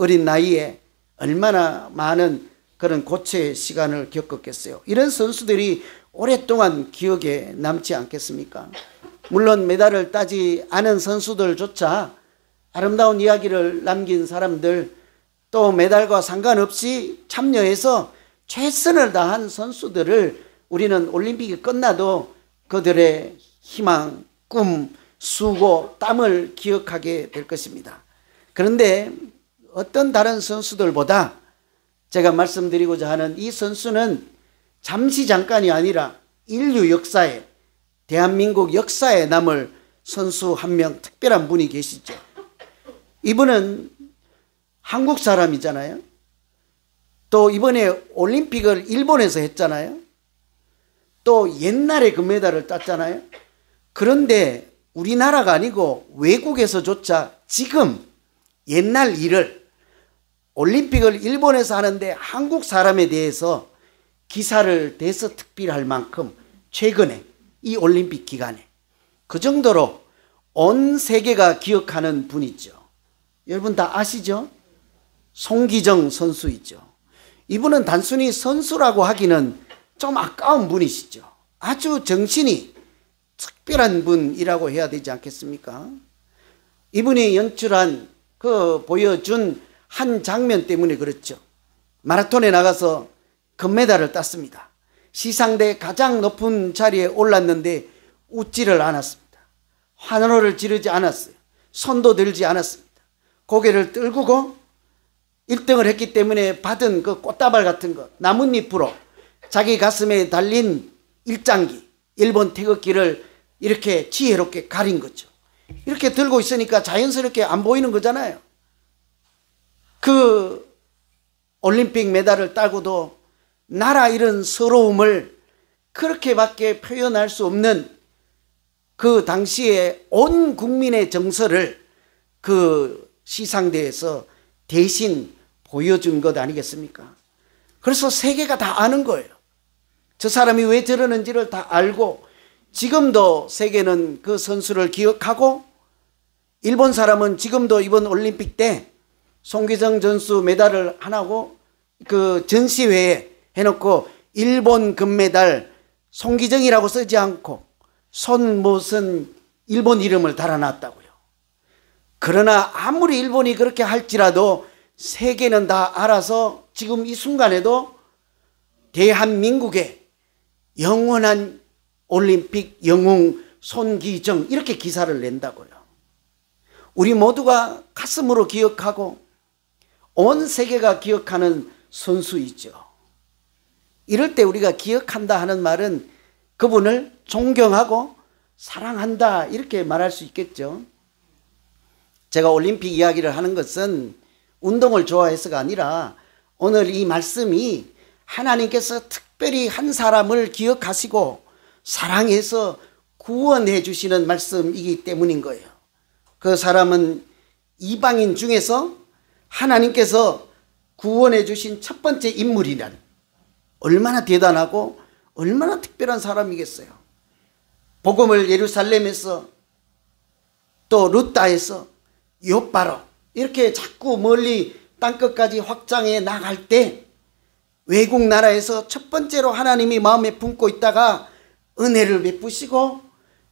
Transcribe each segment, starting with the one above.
어린 나이에 얼마나 많은 그런 고초의 시간을 겪었겠어요. 이런 선수들이 오랫동안 기억에 남지 않겠습니까? 물론 메달을 따지 않은 선수들조차 아름다운 이야기를 남긴 사람들, 또 메달과 상관없이 참여해서 최선을 다한 선수들을 우리는 올림픽이 끝나도 그들의 희망, 꿈, 수고, 땀을 기억하게 될 것입니다. 그런데 어떤 다른 선수들보다 제가 말씀드리고자 하는 이 선수는 잠시 잠깐이 아니라 인류 역사에, 대한민국 역사에 남을 선수 한 명, 특별한 분이 계시죠. 이분은 한국 사람이잖아요. 또 이번에 올림픽을 일본에서 했잖아요. 또 옛날에 금메달을 땄잖아요. 그런데 우리나라가 아니고 외국에서조차 지금 옛날 일을, 올림픽을 일본에서 하는데 한국 사람에 대해서 기사를 대서 특별할 만큼 최근에 이 올림픽 기간에 그 정도로 온 세계가 기억하는 분이죠. 여러분 다 아시죠? 송기정 선수이죠. 이분은 단순히 선수라고 하기는 좀 아까운 분이시죠. 아주 정신이 특별한 분이라고 해야 되지 않겠습니까? 이분이 연출한 보여준 한 장면 때문에 그렇죠. 마라톤에 나가서 금메달을 땄습니다. 시상대 가장 높은 자리에 올랐는데 웃지를 않았습니다. 환호를 지르지 않았어요. 손도 들지 않았습니다. 고개를 떨구고 1등을 했기 때문에 받은 그 꽃다발 같은 거, 나뭇잎으로 자기 가슴에 달린 일장기, 일본 태극기를 이렇게 지혜롭게 가린 거죠. 이렇게 들고 있으니까 자연스럽게 안 보이는 거잖아요. 그 올림픽 메달을 따고도 나라 이런 서러움을 그렇게밖에 표현할 수 없는 그 당시에 온 국민의 정서를 그 시상대에서 대신 보여준 것 아니겠습니까? 그래서 세계가 다 아는 거예요. 저 사람이 왜 저러는지를 다 알고, 지금도 세계는 그 선수를 기억하고, 일본 사람은 지금도 이번 올림픽 때 송기정 선수 메달을 하나고 그 전시회에 해놓고 일본 금메달 송기정이라고 쓰지 않고 손 무슨 일본 이름을 달아놨다고요. 그러나 아무리 일본이 그렇게 할지라도 세계는 다 알아서 지금 이 순간에도 대한민국의 영원한 올림픽 영웅 손기정 이렇게 기사를 낸다고요. 우리 모두가 가슴으로 기억하고 온 세계가 기억하는 선수이죠. 이럴 때 우리가 기억한다 하는 말은 그분을 존경하고 사랑한다 이렇게 말할 수 있겠죠. 제가 올림픽 이야기를 하는 것은 운동을 좋아해서가 아니라 오늘 이 말씀이 하나님께서 특별히 한 사람을 기억하시고 사랑해서 구원해 주시는 말씀이기 때문인 거예요. 그 사람은 이방인 중에서 하나님께서 구원해 주신 첫 번째 인물이란, 얼마나 대단하고 얼마나 특별한 사람이겠어요. 복음을 예루살렘에서 또 루따에서 욥바로 이렇게 자꾸 멀리 땅끝까지 확장해 나갈 때 외국 나라에서 첫 번째로 하나님이 마음에 품고 있다가 은혜를 베푸시고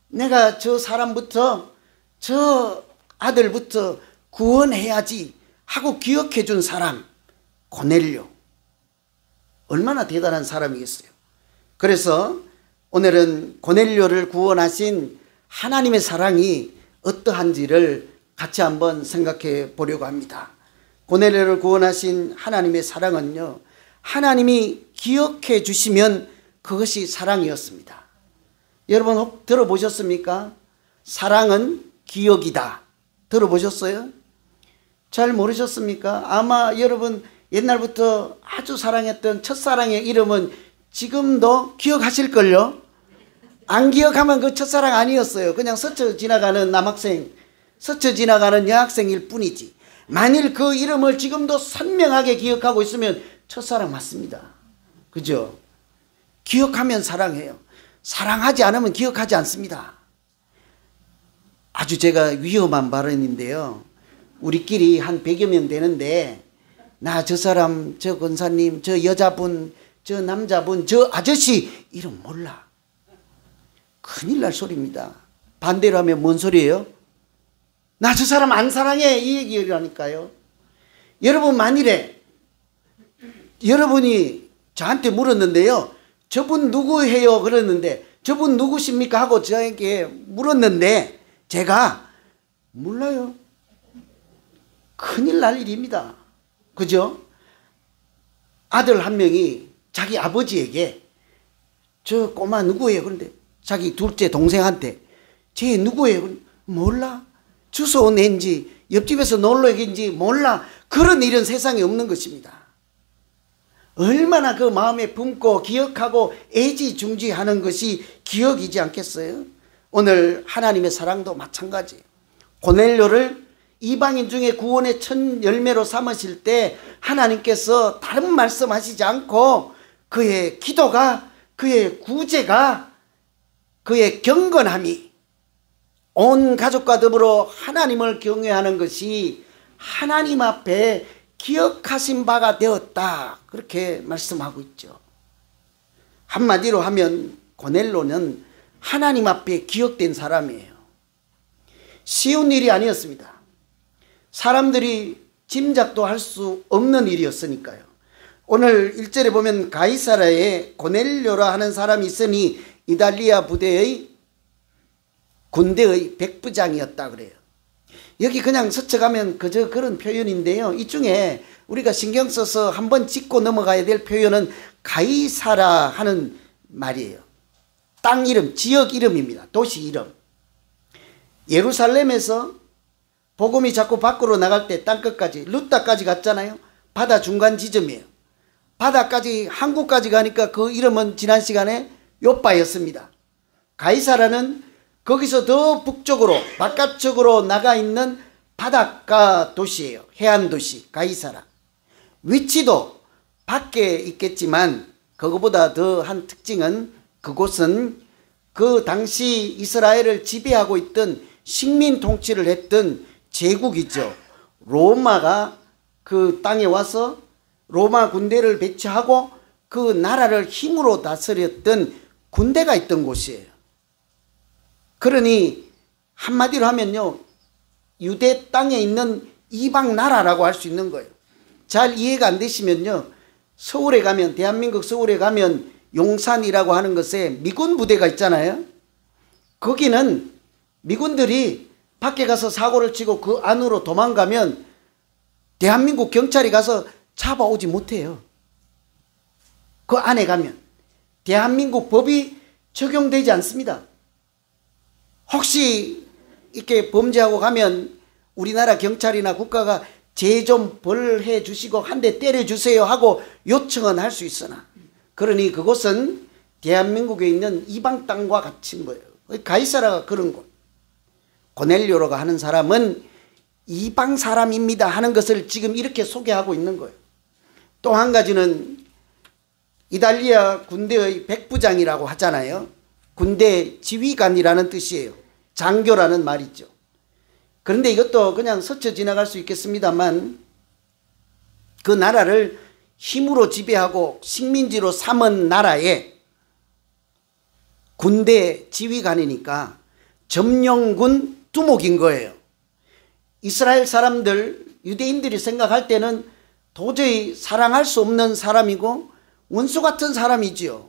내가 저 사람부터 저 아들부터 구원해야지 하고 기억해 준 사람, 고넬료. 얼마나 대단한 사람이겠어요. 그래서 오늘은 고넬료를 구원하신 하나님의 사랑이 어떠한지를 같이 한번 생각해 보려고 합니다. 고넬료를 구원하신 하나님의 사랑은요, 하나님이 기억해 주시면 그것이 사랑이었습니다. 여러분 들어보셨습니까? 사랑은 기억이다. 들어보셨어요? 잘 모르셨습니까? 아마 여러분 옛날부터 아주 사랑했던 첫사랑의 이름은 지금도 기억하실걸요? 안 기억하면 그 첫사랑 아니었어요. 그냥 스쳐 지나가는 남학생, 스쳐 지나가는 여학생일 뿐이지. 만일 그 이름을 지금도 선명하게 기억하고 있으면 첫사랑 맞습니다. 그죠? 기억하면 사랑해요. 사랑하지 않으면 기억하지 않습니다. 아주 제가 위험한 발언인데요. 우리끼리 한 100여 명 되는데 나 저 사람, 저 권사님, 저 여자분, 저 남자분, 저 아저씨 이름 몰라. 큰일 날 소리입니다. 반대로 하면 뭔 소리예요? 나 저 사람 안 사랑해 이 얘기라니까요. 여러분 만일에 여러분이 저한테 물었는데요, 저분 누구예요? 그랬는데 저분 누구십니까? 하고 저에게 물었는데 제가 몰라요. 큰일 날 일입니다. 그죠? 아들 한 명이 자기 아버지에게 저 꼬마 누구예요? 그런데 자기 둘째 동생한테 쟤 누구예요? 몰라. 주소 낸지 옆집에서 놀러 간지 몰라. 그런 일은 세상에 없는 것입니다. 얼마나 그 마음에 품고 기억하고 애지중지하는 것이 기억이지 않겠어요? 오늘 하나님의 사랑도 마찬가지예요. 고넬료를 이방인 중에 구원의 첫 열매로 삼으실 때 하나님께서 다른 말씀하시지 않고 그의 기도가, 그의 구제가, 그의 경건함이 온 가족과 더불어 하나님을 경외하는 것이 하나님 앞에 기억하신 바가 되었다. 그렇게 말씀하고 있죠. 한마디로 하면 고넬료는 하나님 앞에 기억된 사람이에요. 쉬운 일이 아니었습니다. 사람들이 짐작도 할 수 없는 일이었으니까요. 오늘 1절에 보면 가이사라에 고넬료라 하는 사람이 있으니 이달리아 부대의 군대의 백부장이었다 그래요. 여기 그냥 스쳐가면 그저 그런 표현인데요. 이 중에 우리가 신경 써서 한번 짚고 넘어가야 될 표현은 가이사라 하는 말이에요. 땅 이름, 지역 이름입니다. 도시 이름. 예루살렘에서 복음이 자꾸 밖으로 나갈 때 땅끝까지, 루따까지 갔잖아요. 바다 중간 지점이에요. 바다까지, 한국까지 가니까 그 이름은 지난 시간에 요빠였습니다. 가이사라는 거기서 더 북쪽으로, 바깥쪽으로 나가 있는 바닷가 도시예요. 해안 도시 가이사라. 위치도 밖에 있겠지만 그거보다 더한 특징은 그곳은 그 당시 이스라엘을 지배하고 있던 식민 통치를 했던 제국이죠. 로마가 그 땅에 와서 로마 군대를 배치하고 그 나라를 힘으로 다스렸던 군대가 있던 곳이에요. 그러니 한마디로 하면요, 유대 땅에 있는 이방 나라라고 할 수 있는 거예요. 잘 이해가 안 되시면요, 서울에 가면, 대한민국 서울에 가면 용산이라고 하는 것에 미군 부대가 있잖아요. 거기는 미군들이 밖에 가서 사고를 치고 그 안으로 도망가면 대한민국 경찰이 가서 잡아오지 못해요. 그 안에 가면 대한민국 법이 적용되지 않습니다. 혹시 이렇게 범죄하고 가면 우리나라 경찰이나 국가가 죄 좀 벌해 주시고 한 대 때려 주세요 하고 요청은 할 수 있으나, 그러니 그곳은 대한민국에 있는 이방 땅과 같은 거예요. 가이사라가 그런 곳. 고넬료라고 하는 사람은 이방 사람입니다 하는 것을 지금 이렇게 소개하고 있는 거예요. 또 한 가지는 이달리아 군대의 백부장이라고 하잖아요. 군대 지휘관이라는 뜻이에요. 장교라는 말이죠. 그런데 이것도 그냥 스쳐 지나갈 수 있겠습니다만 그 나라를 힘으로 지배하고 식민지로 삼은 나라에 군대 지휘관이니까 점령군 두목인 거예요. 이스라엘 사람들, 유대인들이 생각할 때는 도저히 사랑할 수 없는 사람이고 원수 같은 사람이지요.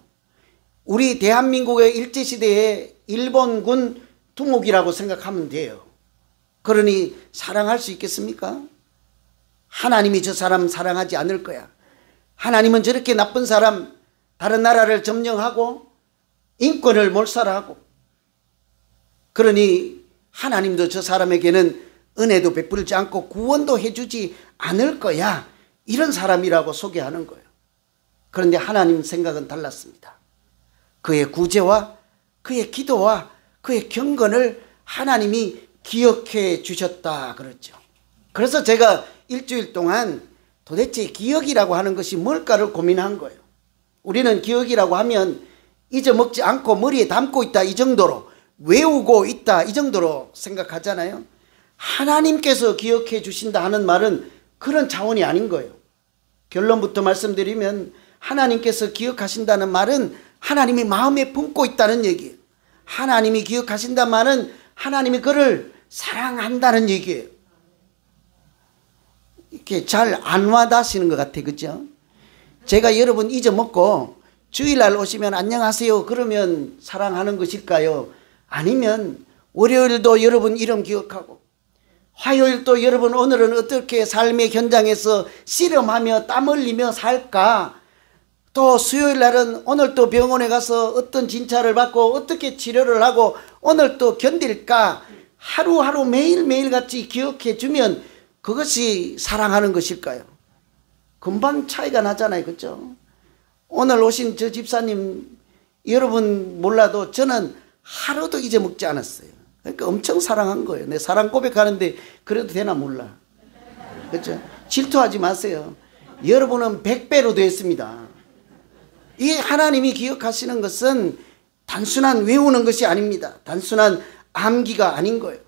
우리 대한민국의 일제시대에 일본군 두목이라고 생각하면 돼요. 그러니 사랑할 수 있겠습니까? 하나님이 저 사람 사랑하지 않을 거야. 하나님은 저렇게 나쁜 사람, 다른 나라를 점령하고 인권을 몰살하고, 그러니 하나님도 저 사람에게는 은혜도 베풀지 않고 구원도 해주지 않을 거야. 이런 사람이라고 소개하는 거예요. 그런데 하나님 생각은 달랐습니다. 그의 구제와 그의 기도와 그의 경건을 하나님이 기억해 주셨다 그랬죠. 그래서 제가 일주일 동안 도대체 기억이라고 하는 것이 뭘까를 고민한 거예요. 우리는 기억이라고 하면 잊어먹지 않고 머리에 담고 있다 이 정도로, 외우고 있다 이 정도로 생각하잖아요. 하나님께서 기억해 주신다 하는 말은 그런 차원이 아닌 거예요. 결론부터 말씀드리면 하나님께서 기억하신다는 말은 하나님이 마음에 품고 있다는 얘기예요. 하나님이 기억하신다는 말은 하나님이 그를 사랑한다는 얘기예요. 이렇게 잘 안 와닿으시는 것 같아요. 그죠? 제가 여러분 잊어먹고 주일날 오시면 안녕하세요 그러면 사랑하는 것일까요? 아니면 월요일도 여러분 이름 기억하고 화요일도 여러분 오늘은 어떻게 삶의 현장에서 씨름하며 땀 흘리며 살까? 또 수요일 날은 오늘 또 병원에 가서 어떤 진찰을 받고 어떻게 치료를 하고 오늘 또 견딜까? 하루하루 매일매일 같이 기억해 주면 그것이 사랑하는 것일까요? 금방 차이가 나잖아요. 그렇죠? 오늘 오신 저 집사님 여러분 몰라도 저는 하루도 잊어먹지 않았어요. 그러니까 엄청 사랑한 거예요. 내 사랑 고백하는데 그래도 되나 몰라. 그렇죠? 질투하지 마세요. 여러분은 100배로 됐습니다. 이 하나님이 기억하시는 것은 단순한 외우는 것이 아닙니다. 단순한 암기가 아닌 거예요.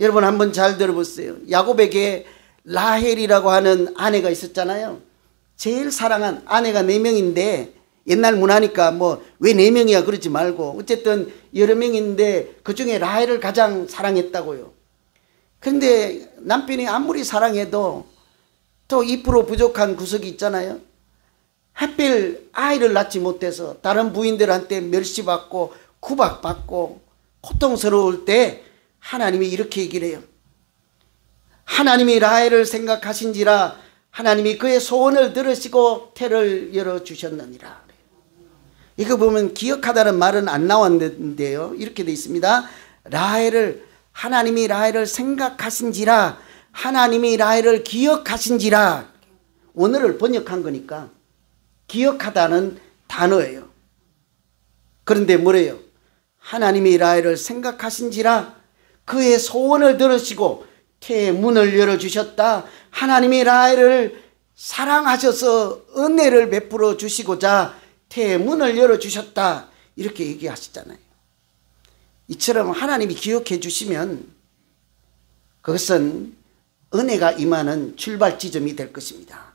여러분 한번 잘 들어보세요. 야곱에게 라헬이라고 하는 아내가 있었잖아요. 제일 사랑한 아내가 4명인데 옛날 문화니까 뭐 왜 4명이야 그러지 말고 어쨌든 여러 명인데 그중에 라헬을 가장 사랑했다고요. 그런데 남편이 아무리 사랑해도 또 2% 부족한 구석이 있잖아요. 하필 아이를 낳지 못해서 다른 부인들한테 멸시받고 구박받고 고통스러울 때 하나님이 이렇게 얘기를 해요. 하나님이 라헬을 생각하신지라 하나님이 그의 소원을 들으시고 태를 열어주셨느니라. 이거 보면 기억하다는 말은 안 나왔는데요. 이렇게 되어 있습니다. 하나님이 라헬을 생각하신지라 하나님이 라헬을 기억하신지라. 원어를 번역한 거니까 기억하다는 단어예요. 그런데 뭐래요? 하나님이 라헬을 생각하신지라 그의 소원을 들으시고 태의 문을 열어주셨다. 하나님이 라헬을 사랑하셔서 은혜를 베풀어 주시고자 태의 문을 열어주셨다. 이렇게 얘기하시잖아요. 이처럼 하나님이 기억해 주시면 그것은 은혜가 임하는 출발 지점이 될 것입니다.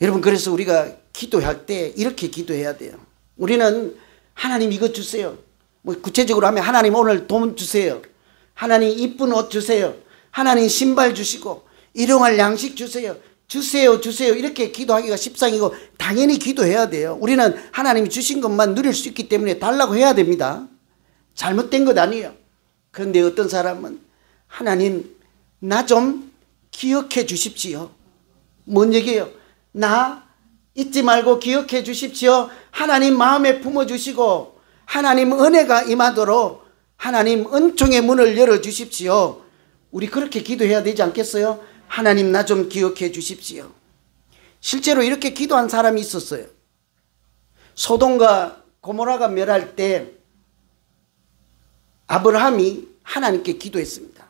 여러분 그래서 우리가 기도할 때 이렇게 기도해야 돼요. 우리는 하나님 이것 주세요. 뭐 구체적으로 하면 하나님 오늘 돈 주세요. 하나님 이쁜 옷 주세요. 하나님 신발 주시고 일용할 양식 주세요. 주세요 주세요 이렇게 기도하기가 십상이고 당연히 기도해야 돼요. 우리는 하나님이 주신 것만 누릴 수 있기 때문에 달라고 해야 됩니다. 잘못된 것 아니에요. 그런데 어떤 사람은 하나님 나 좀 기억해 주십시오. 뭔 얘기예요? 나 잊지 말고 기억해 주십시오. 하나님 마음에 품어주시고 하나님 은혜가 임하도록 하나님 은총의 문을 열어주십시오. 우리 그렇게 기도해야 되지 않겠어요? 하나님 나 좀 기억해 주십시오. 실제로 이렇게 기도한 사람이 있었어요. 소돔과 고모라가 멸할 때 아브라함이 하나님께 기도했습니다.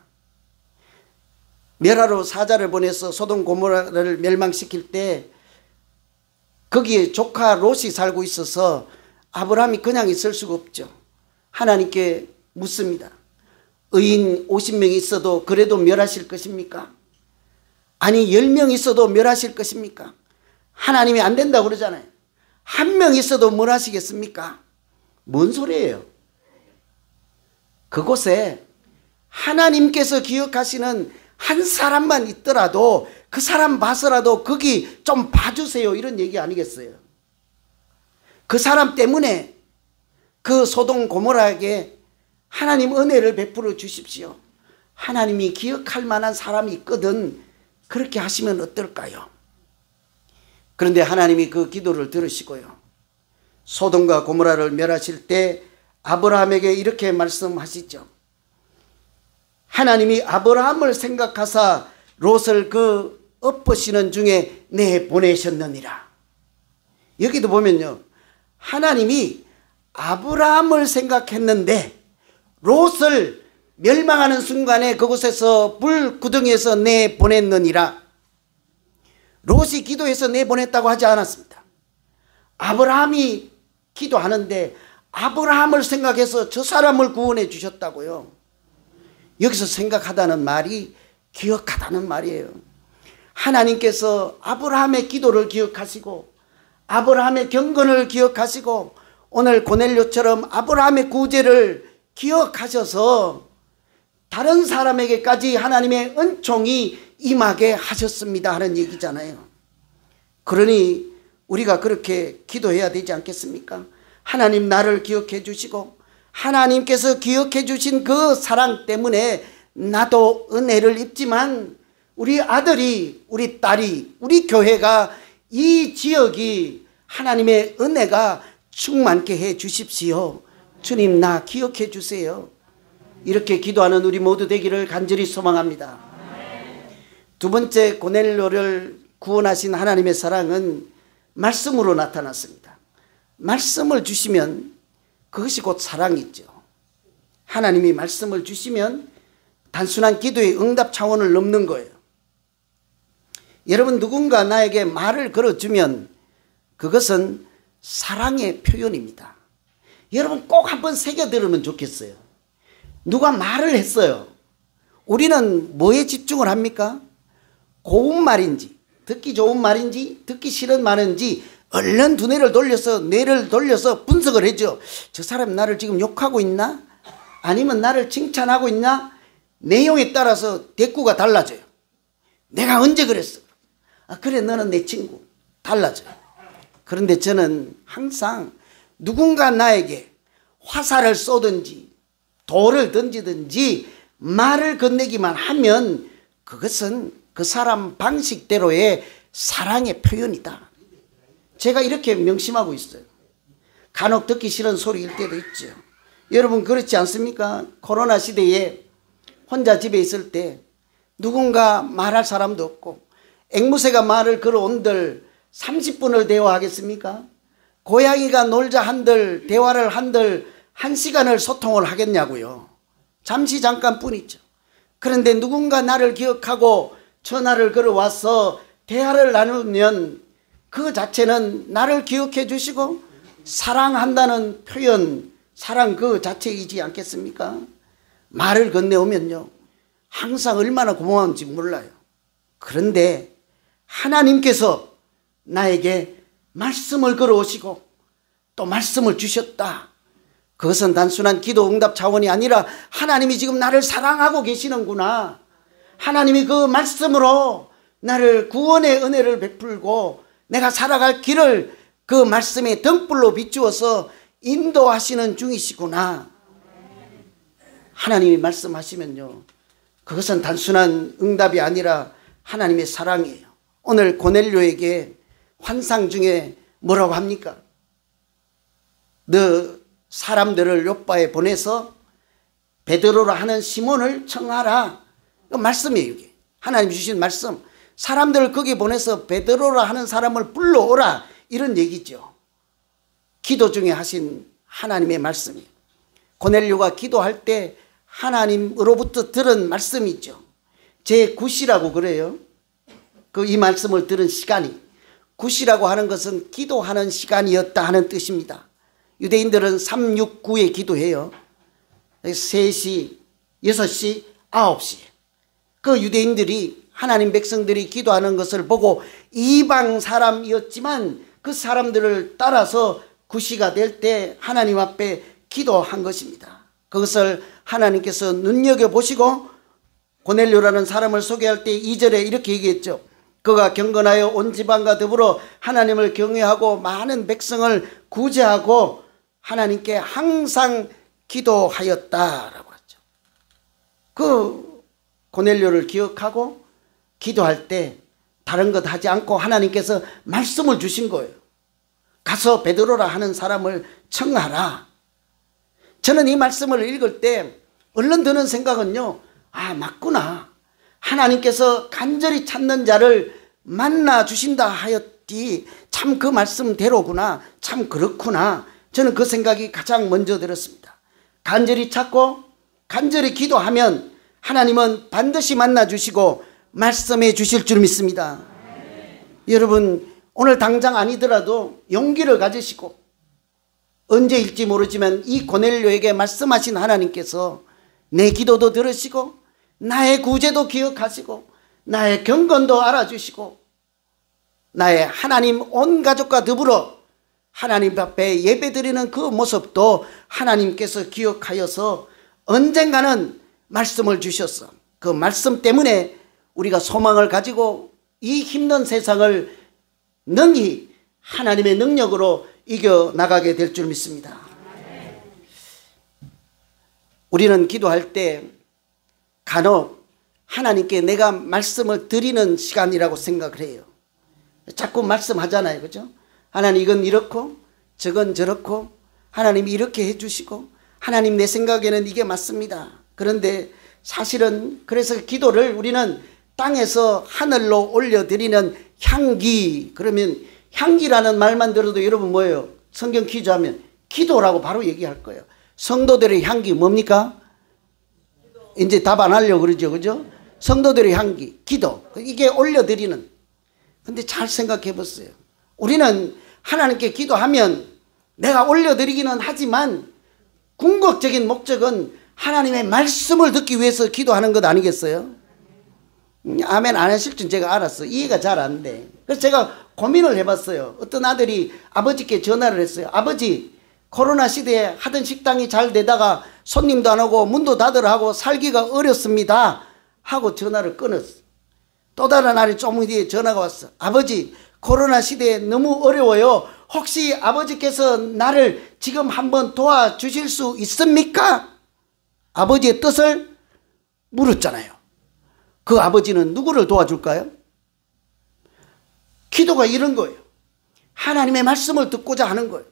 멸하러 사자를 보내서 소돔 고모라를 멸망시킬 때 거기에 조카 롯이 살고 있어서 아브라함이 그냥 있을 수가 없죠. 하나님께 묻습니다. 의인 50명 있어도 그래도 멸하실 것입니까? 아니 10명 있어도 멸하실 것입니까? 하나님이 안 된다고 그러잖아요. 1명 있어도 뭘 하시겠습니까? 뭔 소리예요? 그곳에 하나님께서 기억하시는 한 사람만 있더라도 그 사람 봐서라도 거기 좀 봐주세요 이런 얘기 아니겠어요? 그 사람 때문에 그 소돔 고모라에게 하나님 은혜를 베풀어 주십시오. 하나님이 기억할 만한 사람이 있거든. 그렇게 하시면 어떨까요? 그런데 하나님이 그 기도를 들으시고요. 소돔과 고모라를 멸하실 때 아브라함에게 이렇게 말씀하시죠. 하나님이 아브라함을 생각하사 롯을 그 엎으시는 중에 내보내셨느니라. 여기도 보면요. 하나님이 아브라함을 생각했는데 롯을 멸망하는 순간에 그곳에서 불구덩이에서 내보냈느니라. 롯이 기도해서 내보냈다고 하지 않았습니다. 아브라함이 기도하는데 아브라함을 생각해서 저 사람을 구원해 주셨다고요. 여기서 생각하다는 말이 기억하다는 말이에요. 하나님께서 아브라함의 기도를 기억하시고 아브라함의 경건을 기억하시고 오늘 고넬료처럼 아브라함의 구제를 기억하셔서 다른 사람에게까지 하나님의 은총이 임하게 하셨습니다 하는 얘기잖아요. 그러니 우리가 그렇게 기도해야 되지 않겠습니까? 하나님 나를 기억해 주시고 하나님께서 기억해 주신 그 사랑 때문에 나도 은혜를 입지만 우리 아들이, 우리 딸이, 우리 교회가, 이 지역이 하나님의 은혜가 충만케 해 주십시오. 주님 나 기억해 주세요. 이렇게 기도하는 우리 모두 되기를 간절히 소망합니다. 두 번째, 고넬료를 구원하신 하나님의 사랑은 말씀으로 나타났습니다. 말씀을 주시면 그것이 곧 사랑이죠. 하나님이 말씀을 주시면 단순한 기도의 응답 차원을 넘는 거예요. 여러분, 누군가 나에게 말을 걸어주면 그것은 사랑의 표현입니다. 여러분 꼭 한번 새겨 들으면 좋겠어요. 누가 말을 했어요. 우리는 뭐에 집중을 합니까? 고운 말인지, 듣기 좋은 말인지, 듣기 싫은 말인지 얼른 두뇌를 돌려서, 뇌를 돌려서 분석을 해줘. 저 사람 나를 지금 욕하고 있나? 아니면 나를 칭찬하고 있나? 내용에 따라서 대꾸가 달라져요. 내가 언제 그랬어? 아, 그래, 너는 내 친구. 달라져요. 그런데 저는 항상 누군가 나에게 화살을 쏘든지 돌을 던지든지 말을 건네기만 하면 그것은 그 사람 방식대로의 사랑의 표현이다. 제가 이렇게 명심하고 있어요. 간혹 듣기 싫은 소리일 때도 있죠. 여러분 그렇지 않습니까? 코로나 시대에 혼자 집에 있을 때 누군가 말할 사람도 없고 앵무새가 말을 걸어온들 30분을 대화하겠습니까? 고양이가 놀자 한들 대화를 한들 1시간을 소통을 하겠냐고요. 잠시 잠깐뿐이죠. 그런데 누군가 나를 기억하고 전화를 걸어와서 대화를 나누면 그 자체는 나를 기억해 주시고 사랑한다는 표현, 사랑 그 자체이지 않겠습니까? 말을 건네오면요 항상 얼마나 고마운지 몰라요. 그런데 하나님께서 나에게 말씀을 걸어오시고 또 말씀을 주셨다. 그것은 단순한 기도 응답 차원이 아니라 하나님이 지금 나를 사랑하고 계시는구나. 하나님이 그 말씀으로 나를 구원의 은혜를 베풀고 내가 살아갈 길을 그 말씀의 등불로 비추어서 인도하시는 중이시구나. 하나님이 말씀하시면요 그것은 단순한 응답이 아니라 하나님의 사랑이에요. 오늘 고넬료에게 환상 중에 뭐라고 합니까? 너 사람들을 요바에 보내서 베드로라 하는 시몬을 청하라. 말씀이에요. 이게 하나님 주신 말씀. 사람들을 거기 보내서 베드로라 하는 사람을 불러오라, 이런 얘기죠. 기도 중에 하신 하나님의 말씀이에요. 고넬료가 기도할 때 하나님으로부터 들은 말씀이죠. 제9시라고 그래요. 이 말씀을 들은 시간이, 9시라고 하는 것은 기도하는 시간이었다 하는 뜻입니다. 유대인들은 369에 기도해요. 3시, 6시, 9시. 그 유대인들이, 하나님 백성들이 기도하는 것을 보고 이방 사람이었지만 그 사람들을 따라서 9시가 될 때 하나님 앞에 기도한 것입니다. 그것을 하나님께서 눈여겨보시고 고넬료라는 사람을 소개할 때 2절에 이렇게 얘기했죠. 그가 경건하여 온 집안과 더불어 하나님을 경외하고 많은 백성을 구제하고 하나님께 항상 기도하였다라고 하죠. 그 고넬료를 기억하고 기도할 때 다른 것 하지 않고 하나님께서 말씀을 주신 거예요. 가서 베드로라 하는 사람을 청하라. 저는 이 말씀을 읽을 때 얼른 드는 생각은요, 아, 맞구나. 하나님께서 간절히 찾는 자를 만나 주신다 하였디. 참 그 말씀대로구나. 참 그렇구나. 저는 그 생각이 가장 먼저 들었습니다. 간절히 찾고 간절히 기도하면 하나님은 반드시 만나 주시고 말씀해 주실 줄 믿습니다. 여러분 오늘 당장 아니더라도 용기를 가지시고 언제일지 모르지만 이 고넬료에게 말씀하신 하나님께서 내 기도도 들으시고 나의 구제도 기억하시고 나의 경건도 알아주시고 나의 하나님 온 가족과 더불어 하나님 앞에 예배드리는 그 모습도 하나님께서 기억하여서 언젠가는 말씀을 주셨어. 그 말씀 때문에 우리가 소망을 가지고 이 힘든 세상을 능히 하나님의 능력으로 이겨나가게 될 줄 믿습니다. 우리는 기도할 때 간혹 하나님께 내가 말씀을 드리는 시간이라고 생각을 해요. 자꾸 말씀하잖아요. 그죠? 하나님 이건 이렇고 저건 저렇고 하나님이 이렇게 해주시고 하나님 내 생각에는 이게 맞습니다. 그런데 사실은 그래서 기도를 우리는 땅에서 하늘로 올려드리는 향기, 그러면 향기라는 말만 들어도 여러분 뭐예요? 성경 퀴즈하면 기도라고 바로 얘기할 거예요. 성도들의 향기 뭡니까? 이제 답 안 하려고 그러죠. 그죠? 성도들의 향기, 기도. 이게 올려드리는. 근데 잘 생각해 보세요. 우리는 하나님께 기도하면 내가 올려드리기는 하지만 궁극적인 목적은 하나님의 말씀을 듣기 위해서 기도하는 것 아니겠어요? 아멘 안 하실 줄 제가 알았어요. 이해가 잘 안 돼. 그래서 제가 고민을 해봤어요. 어떤 아들이 아버지께 전화를 했어요. 아버지, 코로나 시대에 하던 식당이 잘 되다가 손님도 안 오고 문도 닫으라고 살기가 어렵습니다 하고 전화를 끊었어. 또 다른 날이 좀 뒤에 전화가 왔어. 아버지, 코로나 시대에 너무 어려워요. 혹시 아버지께서 나를 지금 한번 도와주실 수 있습니까? 아버지의 뜻을 물었잖아요. 그 아버지는 누구를 도와줄까요? 기도가 이런 거예요. 하나님의 말씀을 듣고자 하는 거예요.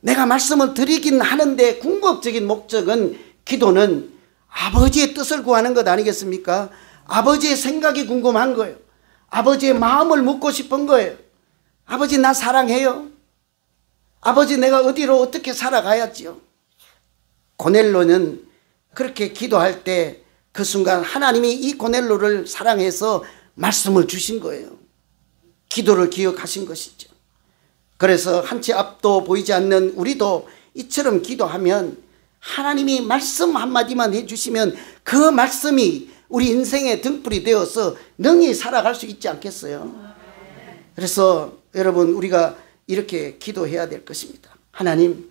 내가 말씀을 드리긴 하는데 궁극적인 목적은 기도는 아버지의 뜻을 구하는 것 아니겠습니까? 아버지의 생각이 궁금한 거예요. 아버지의 마음을 묻고 싶은 거예요. 아버지 나 사랑해요. 아버지 내가 어디로 어떻게 살아가야지요. 고넬로는 그렇게 기도할 때 그 순간 하나님이 이 고넬로를 사랑해서 말씀을 주신 거예요. 기도를 기억하신 것이죠. 그래서 한치 앞도 보이지 않는 우리도 이처럼 기도하면 하나님이 말씀 한마디만 해주시면 그 말씀이 우리 인생의 등불이 되어서 능히 살아갈 수 있지 않겠어요? 그래서 여러분 우리가 이렇게 기도해야 될 것입니다. 하나님,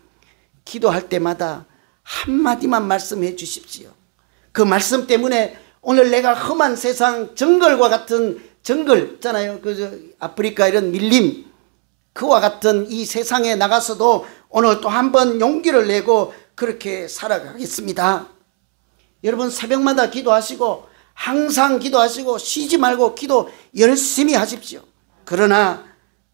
기도할 때마다 한마디만 말씀해 주십시오. 그 말씀 때문에 오늘 내가 험한 세상 정글과 같은 정글 있잖아요. 아프리카 이런 밀림 그와 같은 이 세상에 나가서도 오늘 또 한 번 용기를 내고 그렇게 살아가겠습니다. 여러분 새벽마다 기도하시고 항상 기도하시고 쉬지 말고 기도 열심히 하십시오. 그러나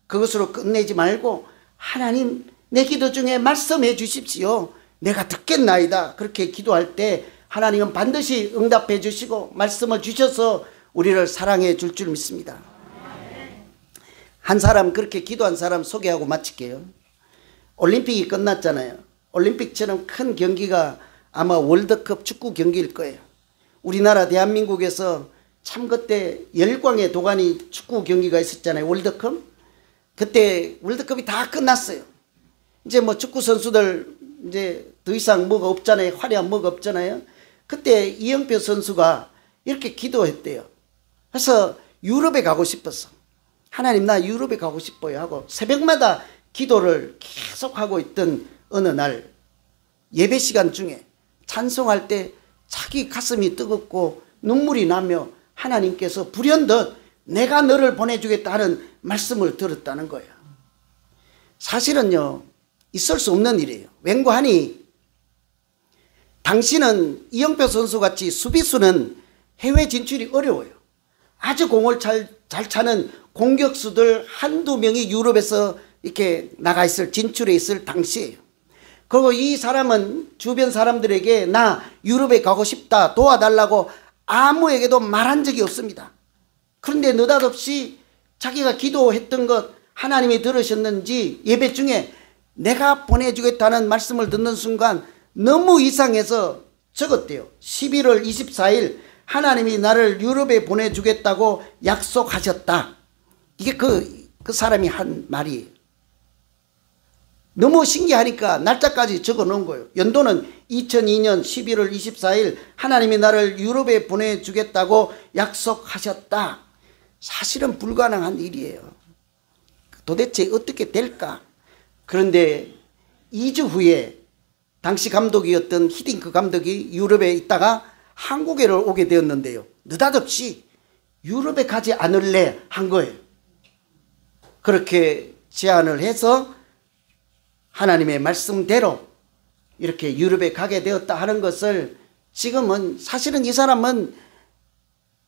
그것으로 끝내지 말고 하나님 내 기도 중에 말씀해 주십시오. 내가 듣겠나이다. 그렇게 기도할 때 하나님은 반드시 응답해 주시고 말씀을 주셔서 우리를 사랑해 줄 줄 믿습니다. 한 사람 그렇게 기도한 사람 소개하고 마칠게요. 올림픽이 끝났잖아요. 올림픽처럼 큰 경기가 아마 월드컵 축구 경기일 거예요. 우리나라 대한민국에서 참 그때 열광의 도가니 축구 경기가 있었잖아요. 월드컵. 그때 월드컵이 다 끝났어요. 이제 뭐 축구 선수들 이제 더 이상 뭐가 없잖아요. 화려한 뭐가 없잖아요. 그때 이영표 선수가 이렇게 기도했대요. 그래서 유럽에 가고 싶었어. 하나님 나 유럽에 가고 싶어요 하고 새벽마다 기도를 계속하고 있던 어느 날 예배 시간 중에 찬송할 때 자기 가슴이 뜨겁고 눈물이 나며 하나님께서 불현듯 내가 너를 보내주겠다 하는 말씀을 들었다는 거예요. 사실은요 있을 수 없는 일이에요. 왠고하니 당시는 이영표 선수같이 수비수는 해외 진출이 어려워요. 아주 공을 잘 차는 공격수들 한두 명이 유럽에서 이렇게 나가 있을 진출해 있을 당시예요. 그리고 이 사람은 주변 사람들에게 나 유럽에 가고 싶다 도와달라고 아무에게도 말한 적이 없습니다. 그런데 느닷없이 자기가 기도했던 것 하나님이 들으셨는지 예배 중에 내가 보내주겠다는 말씀을 듣는 순간 너무 이상해서 적었대요. 11월 24일 하나님이 나를 유럽에 보내주겠다고 약속하셨다. 이게 그 사람이 한 말이에요. 너무 신기하니까 날짜까지 적어 놓은 거예요. 연도는 2002년 11월 24일 하나님이 나를 유럽에 보내주겠다고 약속하셨다. 사실은 불가능한 일이에요. 도대체 어떻게 될까? 그런데 2주 후에 당시 감독이었던 히딩크 감독이 유럽에 있다가 한국에 오게 되었는데요. 느닷없이 유럽에 가지 않을래 한 거예요. 그렇게 제안을 해서 하나님의 말씀대로 이렇게 유럽에 가게 되었다 하는 것을 지금은 사실은 이 사람은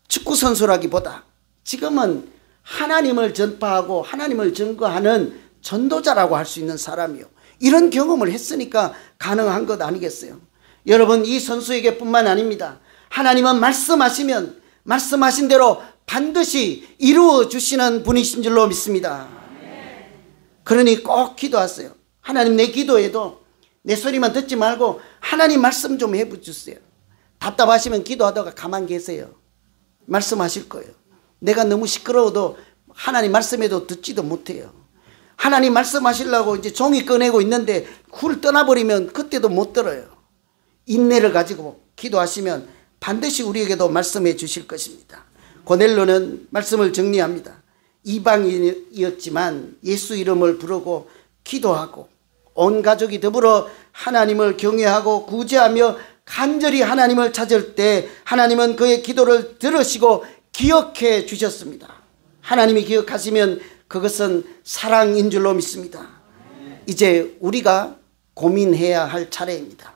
축구 선수라기보다 지금은 하나님을 전파하고 하나님을 증거하는 전도자라고 할 수 있는 사람이요. 이런 경험을 했으니까 가능한 것 아니겠어요? 여러분, 이 선수에게 뿐만 아닙니다. 하나님은 말씀하시면 말씀하신 대로 반드시 이루어 주시는 분이신 줄로 믿습니다. 그러니 꼭 기도하세요. 하나님, 내 기도에도 내 소리만 듣지 말고 하나님 말씀 좀 해주세요. 답답하시면 기도하다가 가만 계세요. 말씀하실 거예요. 내가 너무 시끄러워도 하나님 말씀해도 듣지도 못해요. 하나님 말씀하시려고 이제 종이 꺼내고 있는데 굴 떠나버리면 그때도 못 들어요. 인내를 가지고 기도하시면 반드시 우리에게도 말씀해 주실 것입니다. 고넬로는 말씀을 정리합니다. 이방인이었지만 예수 이름을 부르고 기도하고 온 가족이 더불어 하나님을 경외하고 구제하며 간절히 하나님을 찾을 때 하나님은 그의 기도를 들으시고 기억해 주셨습니다. 하나님이 기억하시면 그것은 사랑인 줄로 믿습니다. 이제 우리가 고민해야 할 차례입니다.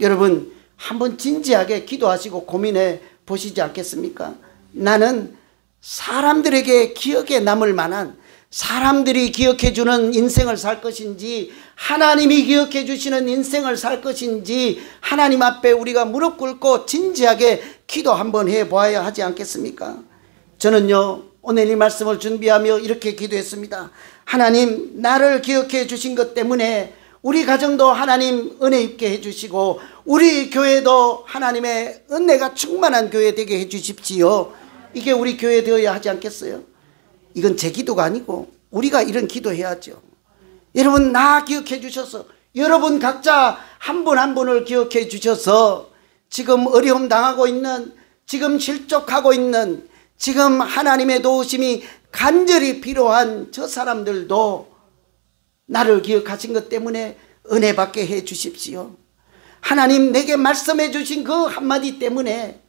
여러분, 한번 진지하게 기도하시고 고민해 보시지 않겠습니까? 나는 사람들에게 기억에 남을 만한, 사람들이 기억해 주는 인생을 살 것인지 하나님이 기억해 주시는 인생을 살 것인지 하나님 앞에 우리가 무릎 꿇고 진지하게 기도 한번 해봐야 하지 않겠습니까? 저는요, 오늘 이 말씀을 준비하며 이렇게 기도했습니다. 하나님, 나를 기억해 주신 것 때문에 우리 가정도 하나님 은혜 있게 해주시고 우리 교회도 하나님의 은혜가 충만한 교회 되게 해주십시오. 이게 우리 교회 되어야 하지 않겠어요? 이건 제 기도가 아니고 우리가 이런 기도해야죠. 여러분, 나 기억해 주셔서, 여러분 각자 한 분 한 분을 기억해 주셔서 지금 어려움 당하고 있는, 지금 실족하고 있는, 지금 하나님의 도우심이 간절히 필요한 저 사람들도 나를 기억하신 것 때문에 은혜 받게 해 주십시오. 하나님, 내게 말씀해 주신 그 한마디 때문에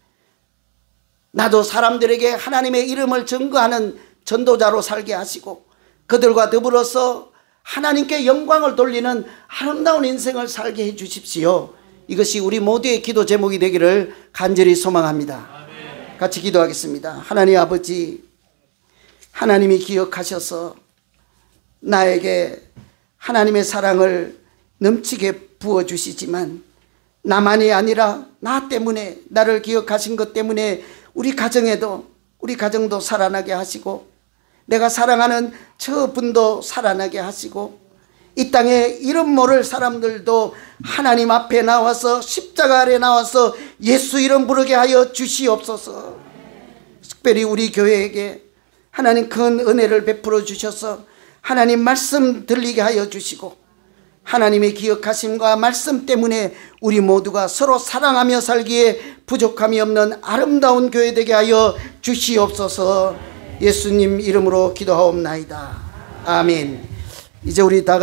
나도 사람들에게 하나님의 이름을 증거하는 전도자로 살게 하시고 그들과 더불어서 하나님께 영광을 돌리는 아름다운 인생을 살게 해 주십시오. 이것이 우리 모두의 기도 제목이 되기를 간절히 소망합니다. 같이 기도하겠습니다. 하나님 아버지, 하나님이 기억하셔서 나에게 하나님의 사랑을 넘치게 부어주시지만 나만이 아니라 나 때문에, 나를 기억하신 것 때문에 우리 가정도 살아나게 하시고 내가 사랑하는 저분도 살아나게 하시고 이 땅에 이름 모를 사람들도 하나님 앞에 나와서 십자가 아래 나와서 예수 이름 부르게 하여 주시옵소서. 특별히 우리 교회에게 하나님 큰 은혜를 베풀어 주셔서 하나님 말씀 들리게 하여 주시고 하나님의 기억하심과 말씀 때문에 우리 모두가 서로 사랑하며 살기에 부족함이 없는 아름다운 교회 되게 하여 주시옵소서. 예수님 이름으로 기도하옵나이다. 아멘. 이제 우리 다